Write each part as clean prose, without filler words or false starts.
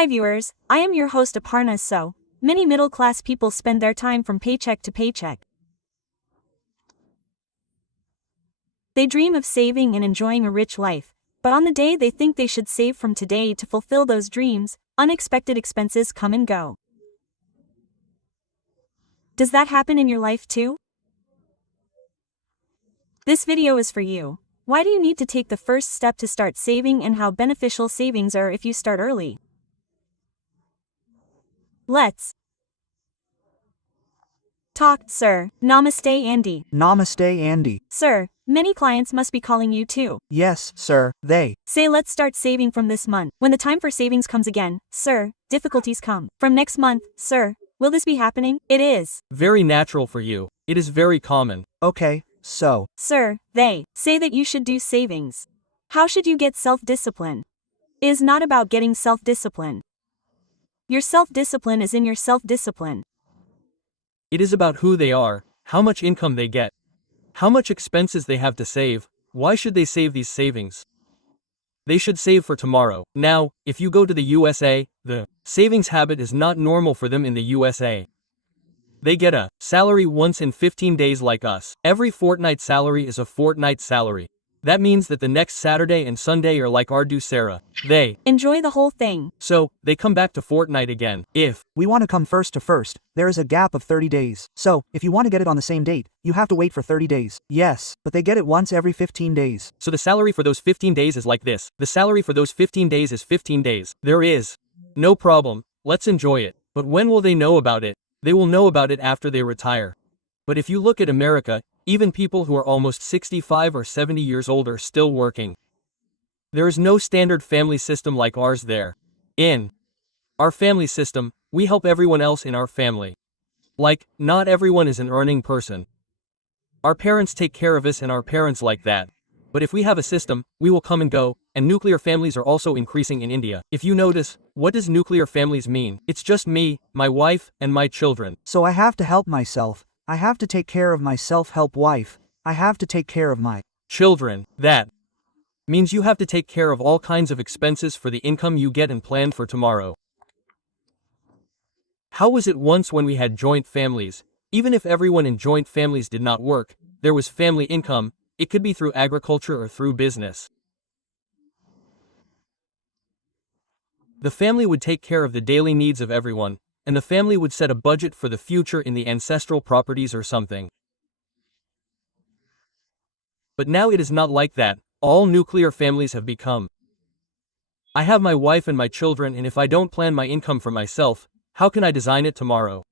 Hi viewers, I am your host Aparna. So, many middle-class people spend their time from paycheck to paycheck. They dream of saving and enjoying a rich life, but on the day they think they should save from today to fulfill those dreams, unexpected expenses come and go. Does that happen in your life too? This video is for you. Why do you need to take the first step to start saving and how beneficial savings are if you start early? Let's talk, sir. Namaste, Andy. Namaste, Andy. Sir, many clients must be calling you too. Yes, sir, they say let's start saving from this month. When the time for savings comes again, sir, difficulties come. From next month, sir, will this be happening? It is very natural for you. It is very common. Okay, so sir, they say that you should do savings. How should you get self-discipline? It is not about getting self-discipline. Your self-discipline is in your self-discipline. It is about who they are, how much income they get, how much expenses they have to save. Why should they save these savings? They should save for tomorrow. Now, if you go to the USA, the savings habit is not normal for them in the USA. They get a salary once in 15 days like us. Every fortnight salary is a fortnight salary. That means that the next Saturday and Sunday are like our Sarah. They enjoy the whole thing. So, they come back to fortnight again. If we want to come first to first, there is a gap of 30 days. So, if you want to get it on the same date, you have to wait for 30 days. Yes, but they get it once every 15 days. So the salary for those 15 days is like this. The salary for those 15 days is 15 days. There is no problem. Let's enjoy it. But when will they know about it? They will know about it after they retire. But if you look at America, even people who are almost 65 or 70 years old are still working. There is no standard family system like ours there. In our family system, we help everyone else in our family. Like, not everyone is an earning person. Our parents take care of us and our parents like that. But if we have a system, we will come and go, and nuclear families are also increasing in India. If you notice, what does nuclear families mean? It's just me, my wife, and my children. So I have to help myself. I have to take care of my self-help wife. I have to take care of my children. That means you have to take care of all kinds of expenses for the income you get and plan for tomorrow. How was it once when we had joint families? Even if everyone in joint families did not work, there was family income. It could be through agriculture or through business. The family would take care of the daily needs of everyone, and the family would set a budget for the future in the ancestral properties or something. But now it is not like that. All nuclear families have become. I have my wife and my children, and if I don't plan my income for myself, how can I design it tomorrow?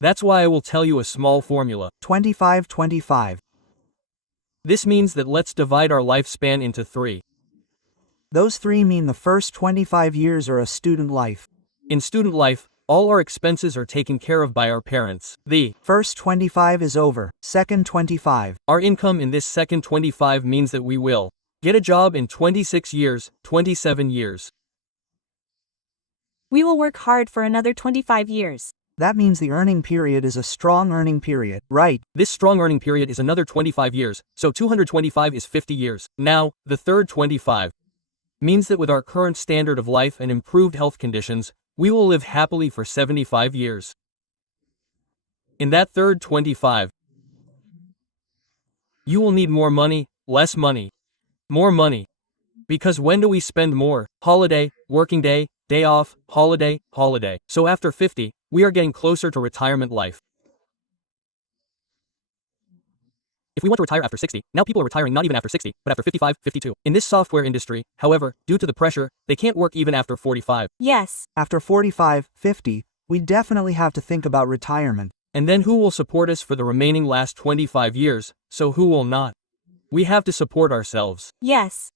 That's why I will tell you a small formula. 25-25. This means that let's divide our lifespan into 3. Those 3 mean the first 25 years are a student life. In student life, all our expenses are taken care of by our parents. The first 25 is over. Second 25. Our income in this second 25 means that we will get a job in 26 years, 27 years. We will work hard for another 25 years. That means the earning period is a strong earning period, right? This strong earning period is another 25 years, so 225 is 50 years. Now, the third 25 means that with our current standard of life and improved health conditions, we will live happily for 75 years. In that third 25, you will need more money, less money, more money. Because when do we spend more? Holiday, working day, day off, holiday, holiday. So after 50, we are getting closer to retirement life. If we want to retire after 60, now people are retiring not even after 60, but after 55, 52. In this software industry, however, due to the pressure, they can't work even after 45. Yes. After 45, 50, we definitely have to think about retirement. And then who will support us for the remaining last 25 years, so who will not? We have to support ourselves. Yes.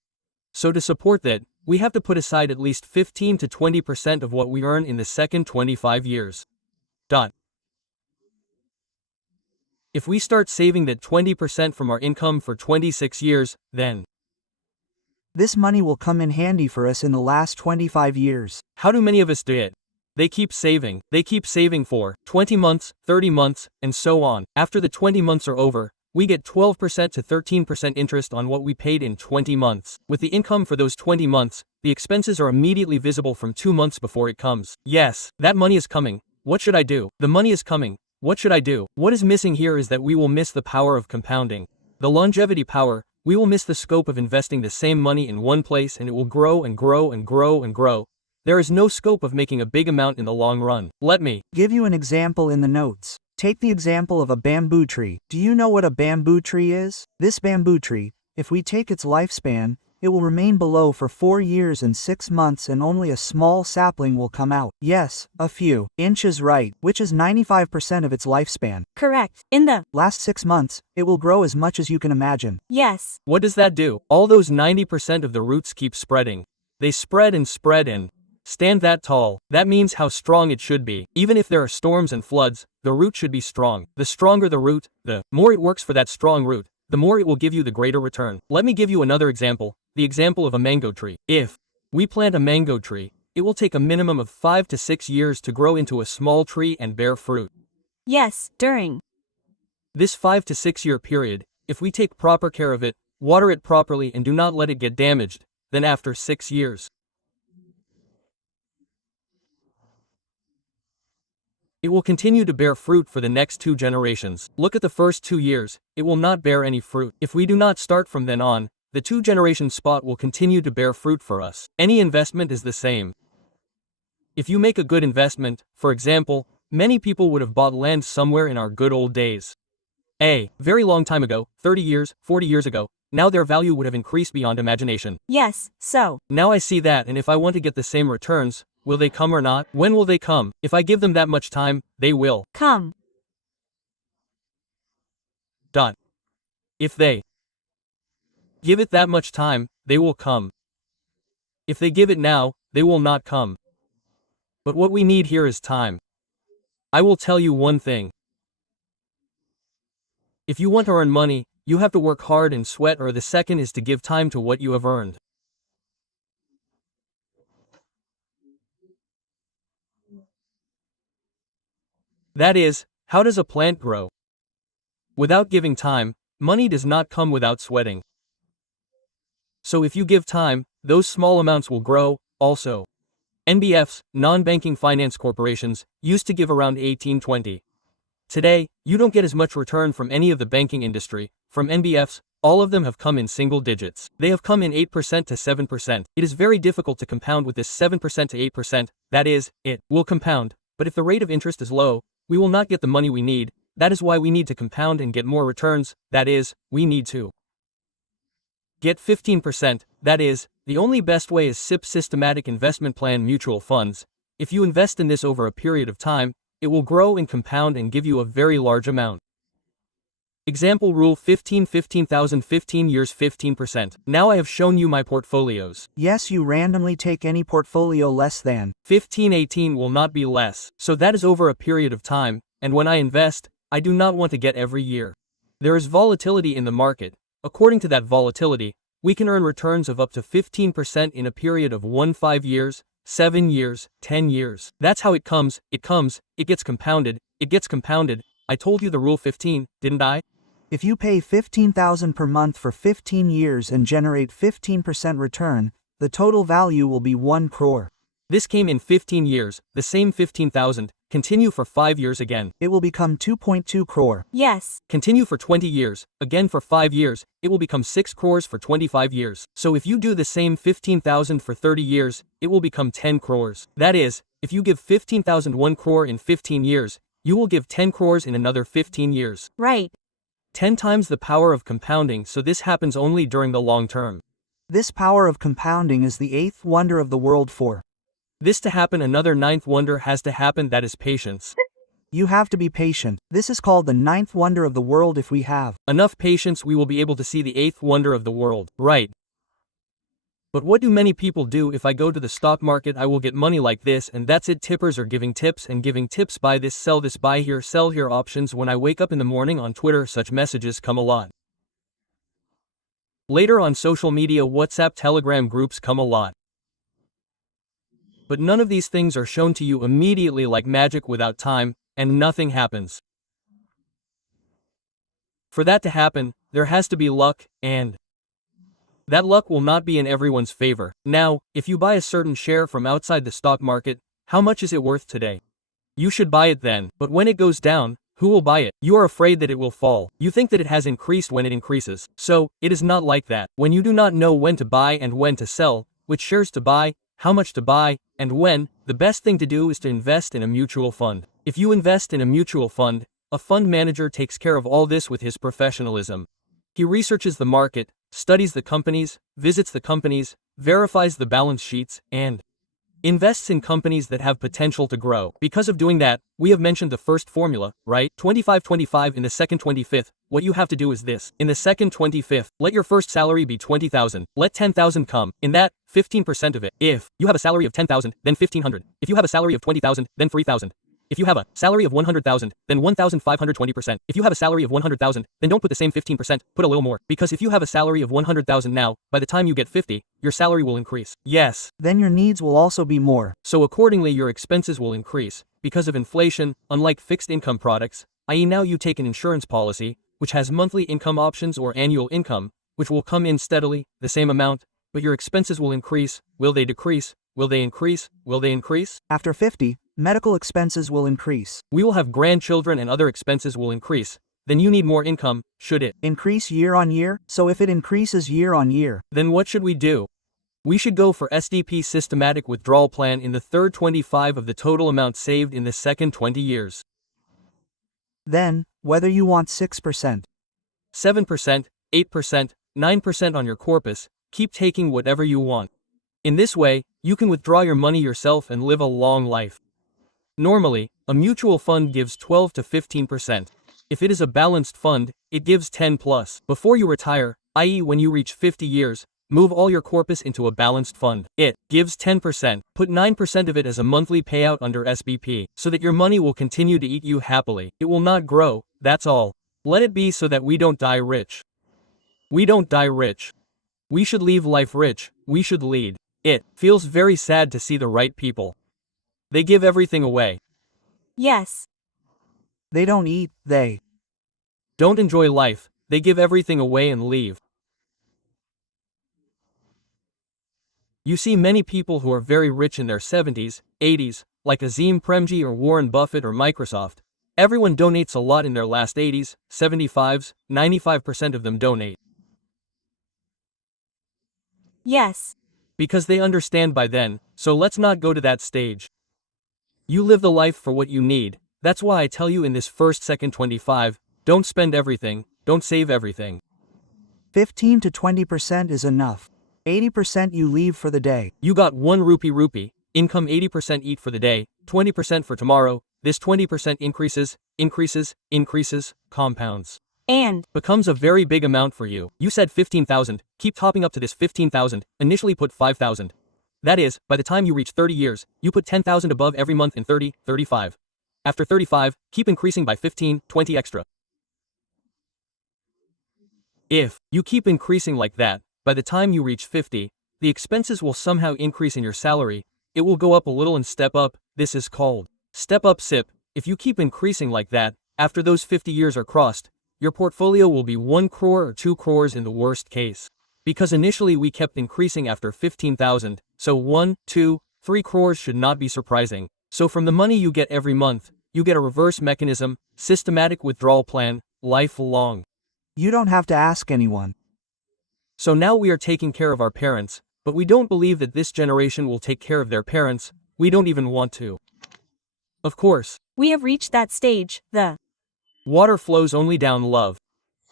So to support that, we have to put aside at least 15 to 20% of what we earn in the second 25 years. If we start saving that 20% from our income for 26 years, then this money will come in handy for us in the last 25 years. How do many of us do it? They keep saving. They keep saving for 20 months, 30 months, and so on. After the 20 months are over, We get 12% to 13% interest on what we paid in 20 months. With the income for those 20 months, the expenses are immediately visible from 2 months before it comes. Yes, that money is coming. What should I do? The money is coming. What should I do? What is missing here is that we will miss the power of compounding. The longevity power. We will miss the scope of investing the same money in one place and it will grow and grow and grow and grow. There is no scope of making a big amount in the long run. Let me give you an example in the notes. Take the example of a bamboo tree. Do you know what a bamboo tree is? This bamboo tree, if we take its lifespan, it will remain below for 4 years and 6 months and only a small sapling will come out. Yes, a few inches right, which is 95% of its lifespan. Correct. In the last 6 months, it will grow as much as you can imagine. Yes. What does that do? All those 90% of the roots keep spreading. They spread and stand that tall. That means how strong it should be. Even if there are storms and floods, the root should be strong. The stronger the root, the more it works for that strong root, the more it will give you the greater return. Let me give you another example, the example of a mango tree. If we plant a mango tree, it will take a minimum of 5 to 6 years to grow into a small tree and bear fruit. Yes, during this 5 to 6 year period, if we take proper care of it, water it properly and do not let it get damaged, then after 6 years, it will continue to bear fruit for the next 2 generations. Look at the first 2 years, it will not bear any fruit. If we do not start from then on, the 2-generation spot will continue to bear fruit for us. Any investment is the same. If you make a good investment, for example, many people would have bought land somewhere in our good old days. A very long time ago, 30 years, 40 years ago, now their value would have increased beyond imagination. Yes, so now I see that, and if I want to get the same returns, will they come or not? When will they come? If I give them that much time, they will come. If they give it that much time, they will come. If they give it now, they will not come. But what we need here is time. I will tell you one thing. If you want to earn money, you have to work hard and sweat, or the second is to give time to what you have earned. That is, how does a plant grow? Without giving time, money does not come without sweating. So if you give time, those small amounts will grow, also. NBFs, non-banking finance corporations, used to give around 18-20. Today, you don't get as much return from any of the banking industry. From NBFs, all of them have come in single digits. They have come in 8% to 7%. It is very difficult to compound with this 7% to 8%, that is, it will compound, but if the rate of interest is low, we will not get the money we need. That is why we need to compound and get more returns, that is, we need to get 15%, that is, the only best way is SIP Systematic Investment Plan mutual funds. If you invest in this over a period of time, it will grow and compound and give you a very large amount. Example rule 15,000 15 years 15%. Now I have shown you my portfolios. Yes, you randomly take any portfolio less than 1518 will not be less. So that is over a period of time, and when I invest, I do not want to get every year. There is volatility in the market. According to that volatility, we can earn returns of up to 15% in a period of 5 years, 7 years, 10 years. That's how it comes, it gets compounded, I told you the rule 15, didn't I? If you pay $15,000 per month for 15 years and generate 15% return, the total value will be 1 crore. This came in 15 years, the same 15,000, continue for 5 years again. It will become 2.2 crore. Yes. Continue for 20 years, again for 5 years, it will become 6 crores for 25 years. So if you do the same 15,000 for 30 years, it will become 10 crores. That is, if you give 15,000 1 crore in 15 years, you will give 10 crores in another 15 years. Right. 10 times the power of compounding, so this happens only during the long term. This power of compounding is the 8th wonder of the world. For this to happen, another 9th wonder has to happen, that is patience. You have to be patient. This is called the 9th wonder of the world. If we have enough patience, we will be able to see the 8th wonder of the world, right? But what do many people do? If I go to the stock market, I will get money like this, and that's it. Tippers are giving tips and giving tips. Buy this, buy here, sell here options. When I wake up in the morning on Twitter, such messages come a lot. Later on social media, WhatsApp, Telegram groups come a lot. But none of these things are shown to you immediately like magic without time, and nothing happens. For that to happen, there has to be luck, and that luck will not be in everyone's favor. Now, if you buy a certain share from outside the stock market, how much is it worth today? You should buy it then, but when it goes down, who will buy it? You are afraid that it will fall. You think that it has increased when it increases. So, it is not like that. When you do not know when to buy and when to sell, which shares to buy, how much to buy, and when, the best thing to do is to invest in a mutual fund. If you invest in a mutual fund, a fund manager takes care of all this with his professionalism. He researches the market, studies the companies, visits the companies, verifies the balance sheets, and invests in companies that have potential to grow. Because of doing that, we have mentioned the first formula, right? 25-25 in the second 25th. What you have to do is this. In the second 25th, let your first salary be 20,000. Let 10,000 come. In that, 15% of it. If you have a salary of 10,000, then 1,500. If you have a salary of 20,000, then 3,000. If you have a salary of 100,000, then 1,520%. If you have a salary of 100,000, then don't put the same 15%, put a little more. Because if you have a salary of 100,000 now, by the time you get 50, your salary will increase. Yes. Then your needs will also be more. So accordingly your expenses will increase. Because of inflation, unlike fixed income products, i.e. now you take an insurance policy, which has monthly income options or annual income, which will come in steadily, the same amount, but your expenses will increase. Will they decrease? Will they increase? Will they increase? After 50, medical expenses will increase. We will have grandchildren and other expenses will increase. Then you need more income, should it? Increase year on year? So if it increases year on year, then what should we do? We should go for SDP systematic withdrawal plan in the third 25 of the total amount saved in the second 20 years. Then, whether you want 6%, 7%, 8%, 9% on your corpus, keep taking whatever you want. In this way, you can withdraw your money yourself and live a long life. Normally, a mutual fund gives 12 to 15%. If it is a balanced fund, it gives 10 plus. Before you retire, i.e. when you reach 50 years, move all your corpus into a balanced fund. It gives 10%. Put 9% of it as a monthly payout under SBP, so that your money will continue to eat you happily. It will not grow, that's all. Let it be so that we don't die rich. We don't die rich. We should leave life rich, we should lead. It feels very sad to see the right people. They give everything away. Yes. They don't eat, they don't enjoy life, they give everything away and leave. You see many people who are very rich in their 70s, 80s, like Azim Premji or Warren Buffett or Microsoft. Everyone donates a lot in their last 80s, 75s, 95% of them donate. Yes. Because they understand by then, so let's not go to that stage. You live the life for what you need. That's why I tell you in this first second 25, don't spend everything, don't save everything. 15 to 20% is enough. 80% you leave for the day. You got 1 rupee, income 80% eat for the day, 20% for tomorrow, this 20% increases, compounds. And becomes a very big amount for you. You said 15,000, keep topping up to this 15,000, initially put 5,000. That is, by the time you reach 30 years, you put 10,000 above every month in 30, 35. After 35, keep increasing by 15, 20 extra. If you keep increasing like that, by the time you reach 50, the expenses will somehow increase in your salary. It will go up a little and step up. This is called step up SIP. If you keep increasing like that, after those 50 years are crossed, your portfolio will be 1 crore or 2 crores in the worst case. Because initially we kept increasing after 15,000, so 1, 2, 3 crores should not be surprising. So from the money you get every month, you get a reverse mechanism, systematic withdrawal plan, lifelong. You don't have to ask anyone. So now we are taking care of our parents, but we don't believe that this generation will take care of their parents. We don't even want to. Of course. We have reached that stage, the water flows only down love.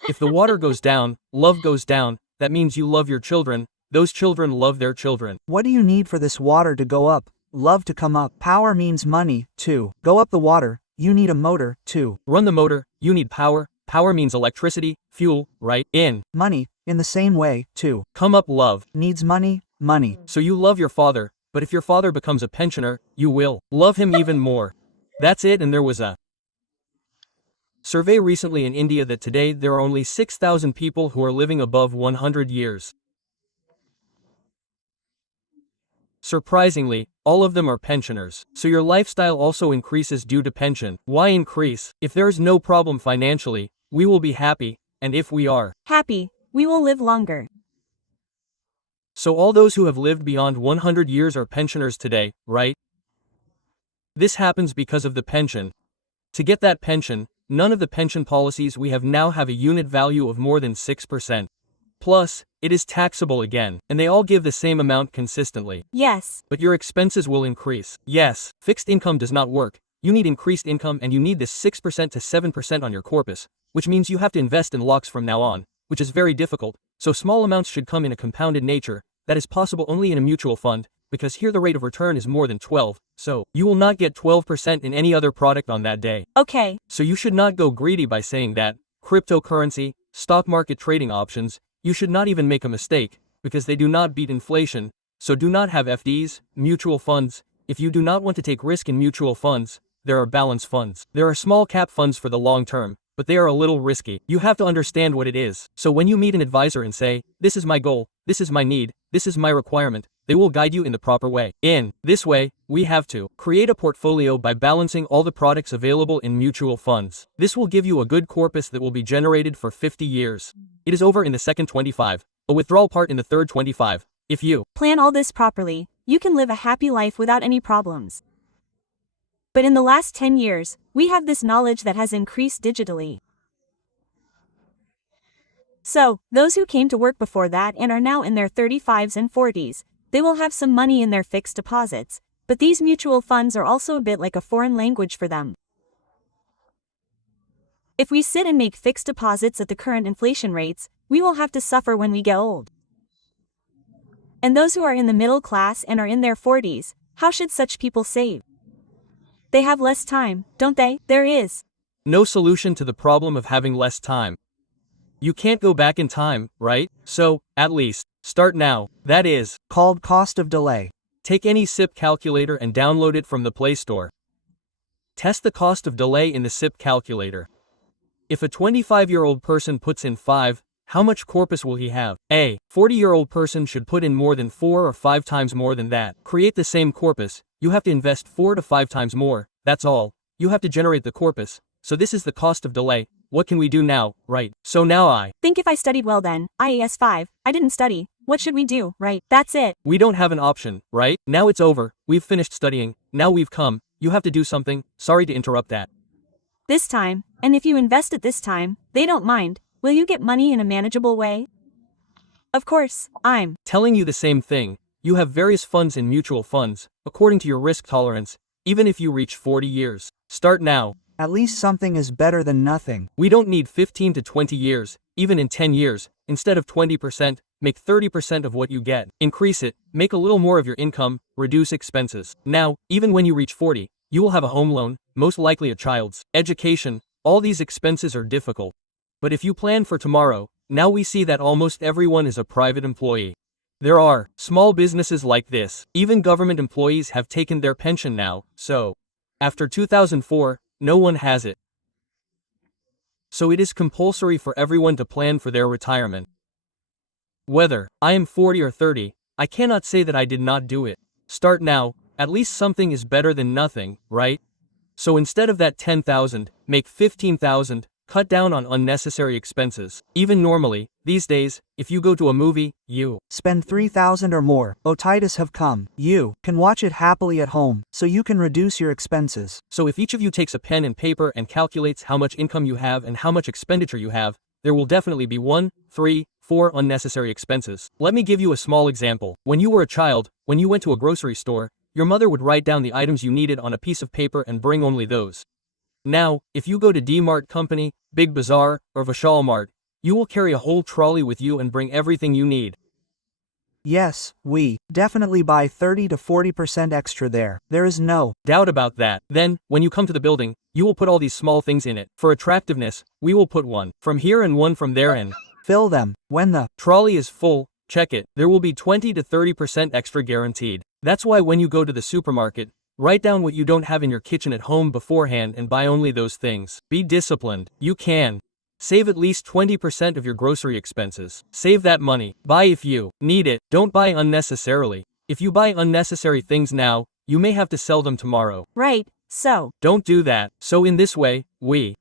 If the water goes down, love goes down, that means you love your children, those children love their children. What do you need for this water to go up? Love to come up. Power means money, too. Go up the water, you need a motor, too. Run the motor, you need power. Power means electricity, fuel, right? Money, in the same way, too. Come up love. Needs money, money. So you love your father, but if your father becomes a pensioner, you will love him even more. That's it. And there was a survey recently in India that today there are only 6,000 people who are living above 100 years. Surprisingly, all of them are pensioners. So your lifestyle also increases due to pension. Why increase? If there is no problem financially, we will be happy, and if we are happy, we will live longer. So all those who have lived beyond 100 years are pensioners today, right? This happens because of the pension. To get that pension, none of the pension policies we have now have a unit value of more than 6%. Plus, it is taxable again, and they all give the same amount consistently. Yes. But your expenses will increase. Yes, fixed income does not work. You need increased income and you need this 6% to 7% on your corpus, which means you have to invest in locks from now on, which is very difficult, so small amounts should come in a compounded nature. That is possible only in a mutual fund, because here the rate of return is more than 12, so you will not get 12% in any other product on that day. Okay. So you should not go greedy by saying that cryptocurrency, stock market trading options, you should not even make a mistake, because they do not beat inflation, so do not have FDs, mutual funds. If you do not want to take risk in mutual funds, there are balance funds. There are small cap funds for the long term, but they are a little risky. You have to understand what it is. So when you meet an advisor and say, this is my goal, this is my need, this is my requirement, they will guide you in the proper way. In this way, we have to create a portfolio by balancing all the products available in mutual funds. This will give you a good corpus that will be generated for 50 years. It is over in the second 25, a withdrawal part in the third 25. If you plan all this properly, you can live a happy life without any problems. But in the last 10 years, we have this knowledge that has increased digitally. So, those who came to work before that and are now in their 35s and 40s, they will have some money in their fixed deposits, but these mutual funds are also a bit like a foreign language for them. If we sit and make fixed deposits at the current inflation rates, we will have to suffer when we get old. And those who are in the middle class and are in their 40s, how should such people save? They have less time, don't they? There is no solution to the problem of having less time. You can't go back in time, right? So, at least, start now. That is called cost of delay. Take any SIP calculator and download it from the Play Store. Test the cost of delay in the SIP calculator. If a 25-year-old person puts in 5, how much corpus will he have? A 40-year-old person should put in more than 4 or 5 times more than that. Create the same corpus, you have to invest 4 to 5 times more, that's all. You have to generate the corpus. So this is the cost of delay. What can we do now, right? So now I think if I studied well then, IAS 5, I didn't study, what should we do, right? That's it. We don't have an option, right? Now it's over, we've finished studying, now we've come, you have to do something, sorry to interrupt that. This time, and if you invest at this time, they don't mind, will you get money in a manageable way? Of course, I'm telling you the same thing. You have various funds in mutual funds, according to your risk tolerance, even if you reach 40 years. Start now. At least something is better than nothing. We don't need 15 to 20 years, even in 10 years, instead of 20%, make 30% of what you get. Increase it, make a little more of your income, reduce expenses. Now, even when you reach 40, you will have a home loan, most likely a child's education. All these expenses are difficult. But if you plan for tomorrow, now we see that almost everyone is a private employee. There are small businesses like this. Even government employees have taken their pension now, so after 2004, no one has it. So it is compulsory for everyone to plan for their retirement. Whether I am 40 or 30, I cannot say that I did not do it. Start now, at least something is better than nothing, right? So instead of that 10,000, make 15,000, cut down on unnecessary expenses. Even normally, these days, if you go to a movie, you spend 3,000 or more, otitis have come. You can watch it happily at home, so you can reduce your expenses. So if each of you takes a pen and paper and calculates how much income you have and how much expenditure you have, there will definitely be 1, 3, 4 unnecessary expenses. Let me give you a small example. When you were a child, when you went to a grocery store, your mother would write down the items you needed on a piece of paper and bring only those. Now, if you go to D-Mart Company, Big Bazaar, or Vishal Mart, you will carry a whole trolley with you and bring everything you need. Yes, we definitely buy 30 to 40% extra there. There is no doubt about that. Then, when you come to the building, you will put all these small things in it. For attractiveness, we will put one from here and one from there and fill them. When the trolley is full, check it. There will be 20 to 30% extra guaranteed. That's why when you go to the supermarket, write down what you don't have in your kitchen at home beforehand and buy only those things. Be disciplined. You can save at least 20% of your grocery expenses. Save that money. Buy if you need it. Don't buy unnecessarily. If you buy unnecessary things now, you may have to sell them tomorrow. Right, so don't do that. So in this way, we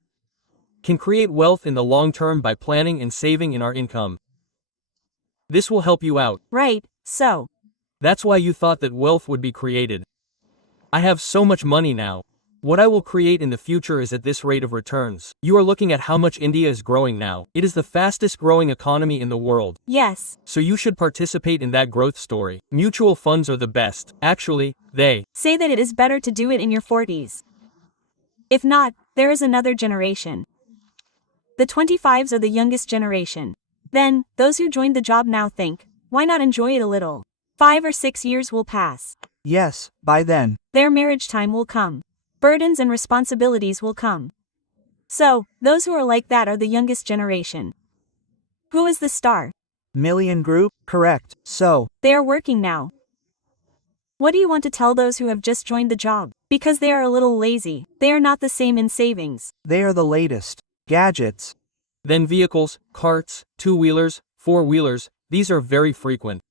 can create wealth in the long term by planning and saving in our income. This will help you out. Right, so. That's why you thought that wealth would be created. I have so much money now. What I will create in the future is at this rate of returns. You are looking at how much India is growing now. It is the fastest growing economy in the world. Yes. So you should participate in that growth story. Mutual funds are the best. Actually, they say that it is better to do it in your 40s. If not, there is another generation. The 25s are the youngest generation. Then, those who joined the job now think, why not enjoy it a little? 5 or 6 years will pass. Yes, by then. Their marriage time will come. Burdens and responsibilities will come. So, those who are like that are the youngest generation. Who is the star? Million Group? Correct. So, they are working now. What do you want to tell those who have just joined the job? Because they are a little lazy, they are not the same in savings. They are the latest. Gadgets. Then vehicles, carts, two-wheelers, four-wheelers, these are very frequent.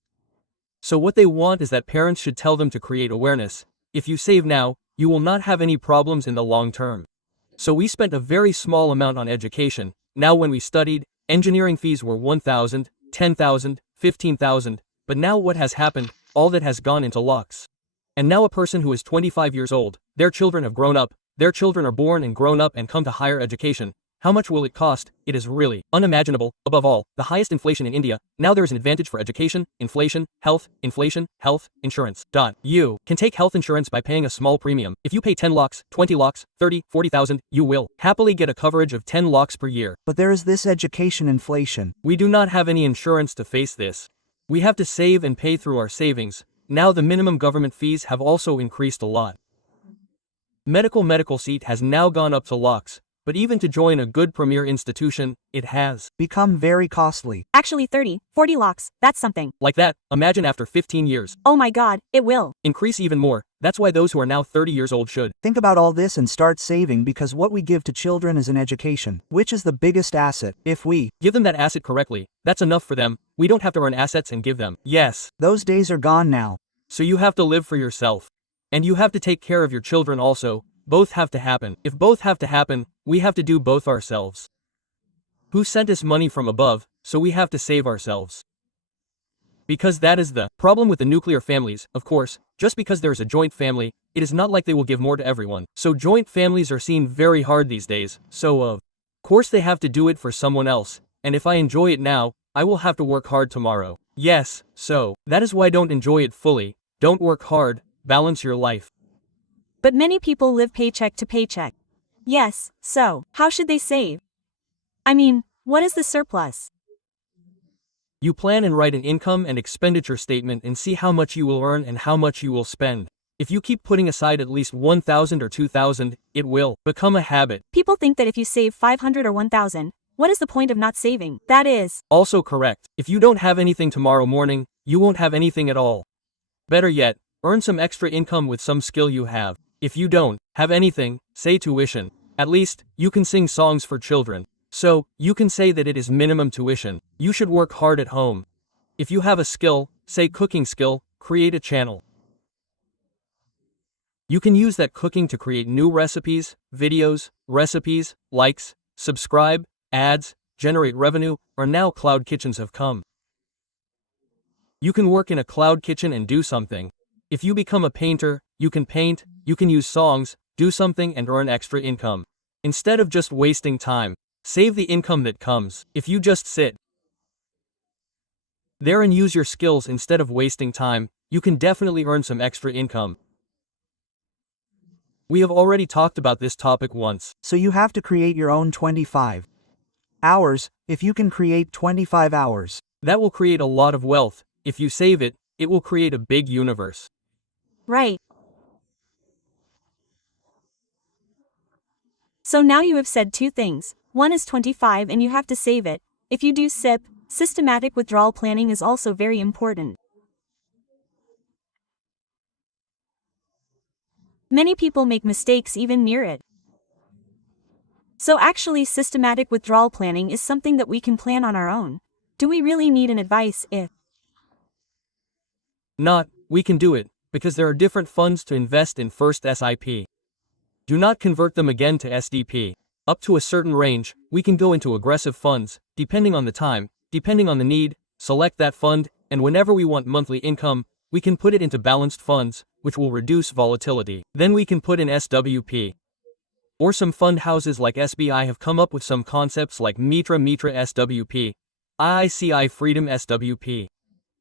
So what they want is that parents should tell them to create awareness. If you save now, you will not have any problems in the long term. So we spent a very small amount on education. Now when we studied, engineering fees were 1,000, 10,000, 15,000, but now what has happened, all that has gone into lakhs. And now a person who is 25 years old, their children have grown up, their children are born and grown up and come to higher education. How much will it cost? It is really unimaginable. Above all, the highest inflation in India. Now there is an advantage for education, inflation, health, insurance. You can take health insurance by paying a small premium. If you pay 10 lakhs, 20 lakhs, 30, 40,000, you will happily get a coverage of 10 lakhs per year. But there is this education inflation. We do not have any insurance to face this. We have to save and pay through our savings. Now the minimum government fees have also increased a lot. Medical seat has now gone up to lakhs. But even to join a good premier institution, it has become very costly. Actually 30, 40 lakhs, that's something. Like that, imagine after 15 years. Oh my god, it will increase even more. That's why those who are now 30 years old should think about all this and start saving, because what we give to children is an education, which is the biggest asset. If we give them that asset correctly, that's enough for them. We don't have to earn assets and give them. Yes. Those days are gone now. So you have to live for yourself. And you have to take care of your children also. Both have to happen. If both have to happen, we have to do both ourselves. Who sent us money from above, so we have to save ourselves. Because that is the problem with the nuclear families, of course. Just because there is a joint family, it is not like they will give more to everyone. So joint families are seen very hard these days, so of course they have to do it for someone else, and if I enjoy it now, I will have to work hard tomorrow. Yes, so that is why don't enjoy it fully, don't work hard, balance your life. But many people live paycheck to paycheck. Yes, so, how should they save? I mean, what is the surplus? You plan and write an income and expenditure statement and see how much you will earn and how much you will spend. If you keep putting aside at least 1,000 or 2,000, it will become a habit. People think that if you save 500 or 1,000, what is the point of not saving? That is also correct. If you don't have anything tomorrow morning, you won't have anything at all. Better yet, earn some extra income with some skill you have. If you don't have anything, say tuition. At least, you can sing songs for children. So, you can say that it is minimum tuition. You should work hard at home. If you have a skill, say cooking skill, create a channel. You can use that cooking to create new recipes, videos, likes, subscribe, ads, generate revenue, or now cloud kitchens have come. You can work in a cloud kitchen and do something. If you become a painter, you can paint, you can use songs, do something and earn extra income. Instead of just wasting time, save the income that comes. If you just sit there and use your skills instead of wasting time, you can definitely earn some extra income. We have already talked about this topic once. So you have to create your own 25 hours, if you can create 25 hours. That will create a lot of wealth. If you save it, it will create a big universe. Right. So now you have said two things. One is 25 and you have to save it. If you do SIP, systematic withdrawal planning is also very important. Many people make mistakes even near it. So actually systematic withdrawal planning is something that we can plan on our own. Do we really need an advice if? Not, we can do it, because there are different funds to invest in. First SIP. Do not convert them again to SDP. Up to a certain range, we can go into aggressive funds, depending on the time, depending on the need, select that fund, and whenever we want monthly income, we can put it into balanced funds, which will reduce volatility. Then we can put in SWP. Or some fund houses like SBI have come up with some concepts like Mitra SWP, IICI Freedom SWP.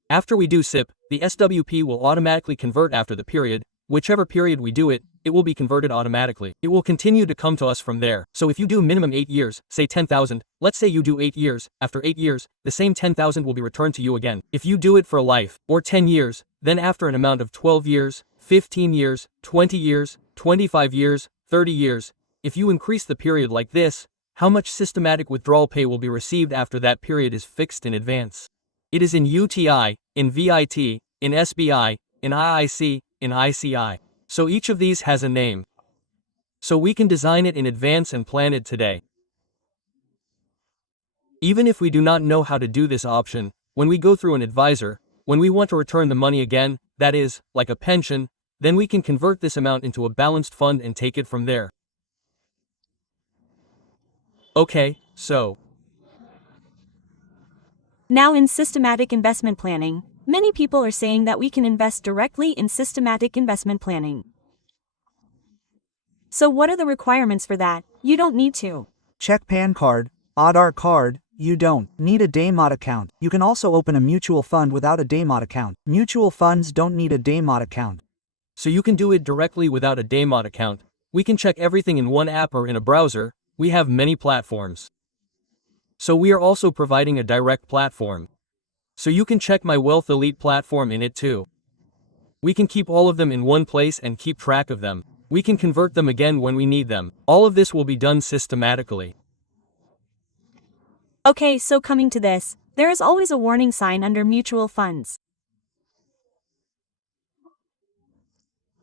After we do SIP, the SWP will automatically convert after the period. Whichever period we do it, it will be converted automatically. It will continue to come to us from there. So if you do minimum 8 years, say 10,000, let's say you do 8 years, after 8 years, the same 10,000 will be returned to you again. If you do it for life, or 10 years, then after an amount of 12 years, 15 years, 20 years, 25 years, 30 years, if you increase the period like this, how much systematic withdrawal pay will be received after that period is fixed in advance. It is in UTI, in VIT, in SBI, in IIC, in ICI. So each of these has a name. So we can design it in advance and plan it today. Even if we do not know how to do this option, when we go through an advisor, when we want to return the money again, that is, like a pension, then we can convert this amount into a balanced fund and take it from there. Okay, so now in systematic investment planning, many people are saying that we can invest directly in systematic investment planning. So what are the requirements for that? You don't need to check PAN card, Aadhaar card. You don't need a Demat account. You can also open a mutual fund without a Demat account. Mutual funds don't need a Demat account. So you can do it directly without a Demat account. We can check everything in one app or in a browser. We have many platforms. So we are also providing a direct platform. So you can check my Wealth Elite platform in it too. We can keep all of them in one place and keep track of them. We can convert them again when we need them. All of this will be done systematically. Okay, so coming to this, there is always a warning sign under mutual funds.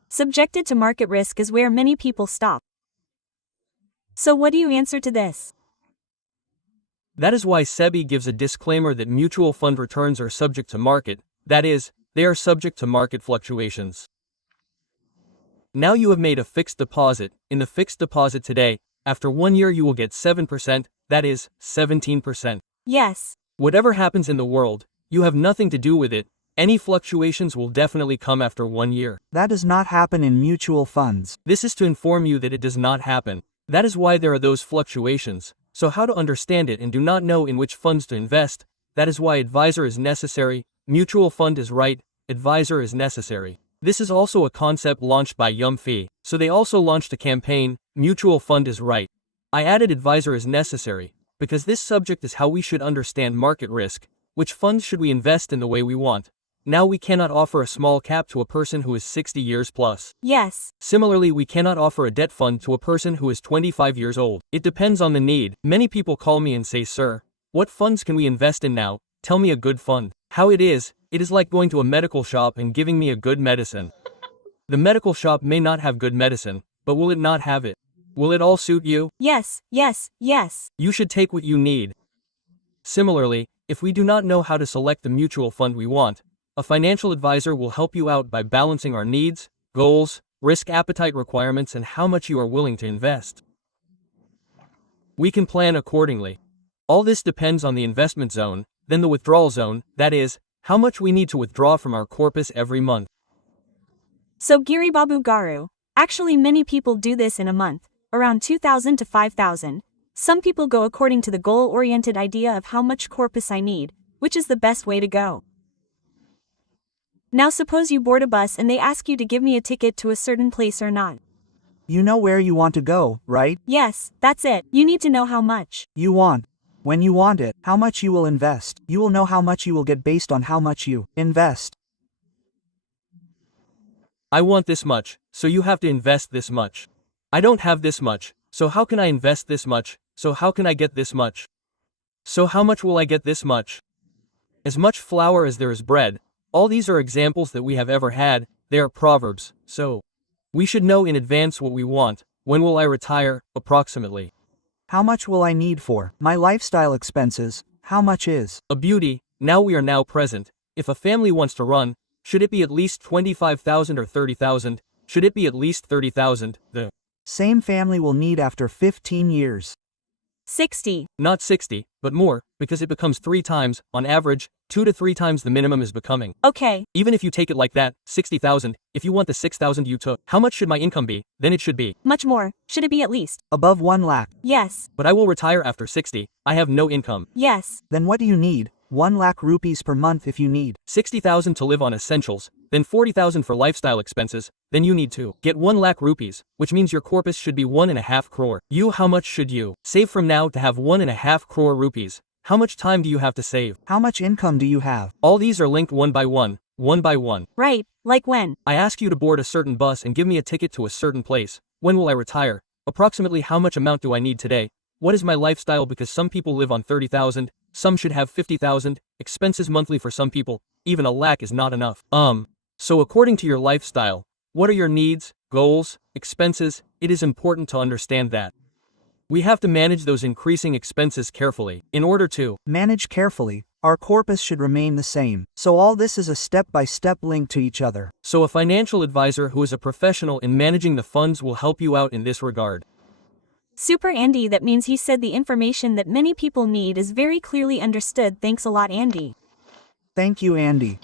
Subjected to market risk is where many people stop. So what do you answer to this? That is why SEBI gives a disclaimer that mutual fund returns are subject to market, that is, they are subject to market fluctuations. Now you have made a fixed deposit. In the fixed deposit today, after 1 year you will get 7%, that is, 17%. Yes. Whatever happens in the world, you have nothing to do with it. Any fluctuations will definitely come after 1 year. That does not happen in mutual funds. This is to inform you that it does not happen. That is why there are those fluctuations. So how to understand it and do not know in which funds to invest, that is why advisor is necessary. Mutual fund is right, advisor is necessary. This is also a concept launched by Yumfi, so they also launched a campaign, mutual fund is right. I added advisor is necessary, because this subject is how we should understand market risk, which funds should we invest in the way we want. Now we cannot offer a small cap to a person who is 60 years plus. Yes. Similarly, we cannot offer a debt fund to a person who is 25 years old. It depends on the need. Many people call me and say, "Sir, what funds can we invest in now? Tell me a good fund." How it is like going to a medical shop and giving me a good medicine. The medical shop may not have good medicine, but will it not have it? Will it all suit you? Yes, yes, yes. You should take what you need. Similarly, if we do not know how to select the mutual fund we want, a financial advisor will help you out by balancing our needs, goals, risk appetite requirements, and how much you are willing to invest. We can plan accordingly. All this depends on the investment zone, then the withdrawal zone, that is, how much we need to withdraw from our corpus every month. So Giri Babu Garu, actually many people do this in a month, around 2,000 to 5,000. Some people go according to the goal-oriented idea of how much corpus I need, which is the best way to go. Now suppose you board a bus and they ask you to give me a ticket to a certain place or not. You know where you want to go, right? Yes, that's it. You need to know how much you want. When you want it, how much you will invest. You will know how much you will get based on how much you invest. I want this much, so you have to invest this much. I don't have this much, so how can I invest this much? So how can I get this much? So how much will I get this much? As much flour as there is bread. All these are examples that we have ever had, they are proverbs, so we should know in advance what we want. When will I retire, approximately? How much will I need for my lifestyle expenses? How much is a beauty? Now we are now present. If a family wants to run, should it be at least 25,000 or 30,000? Should it be at least 30,000? The same family will need after 15 years? 60. Not 60, but more, because it becomes 3 times, on average, 2 to 3 times the minimum is becoming. Okay. Even if you take it like that, 60,000, if you want the 6,000 you took, how much should my income be? Then it should be. Much more. Should it be at least? Above 1 lakh. Yes. But I will retire after 60. I have no income. Yes. Then what do you need? 1 lakh rupees per month if you need. 60,000 to live on essentials, then 40,000 for lifestyle expenses, then you need to get 1 lakh rupees, which means your corpus should be 1.5 crore. How much should you save from now to have 1.5 crore rupees? How much time do you have to save? How much income do you have? All these are linked one by one by one. Right, like when? I ask you to board a certain bus and give me a ticket to a certain place. When will I retire? Approximately how much amount do I need today? What is my lifestyle, because some people live on 30,000, some should have 50,000, expenses monthly for some people, even a lakh is not enough. So according to your lifestyle, what are your needs, goals, expenses? It is important to understand that. We have to manage those increasing expenses carefully, in order to manage carefully. Our corpus should remain the same. So all this is a step-by-step link to each other. So a financial advisor who is a professional in managing the funds will help you out in this regard. Super Andy, that means he said the information that many people need is very clearly understood. Thanks a lot, Andy. Thank you, Andy.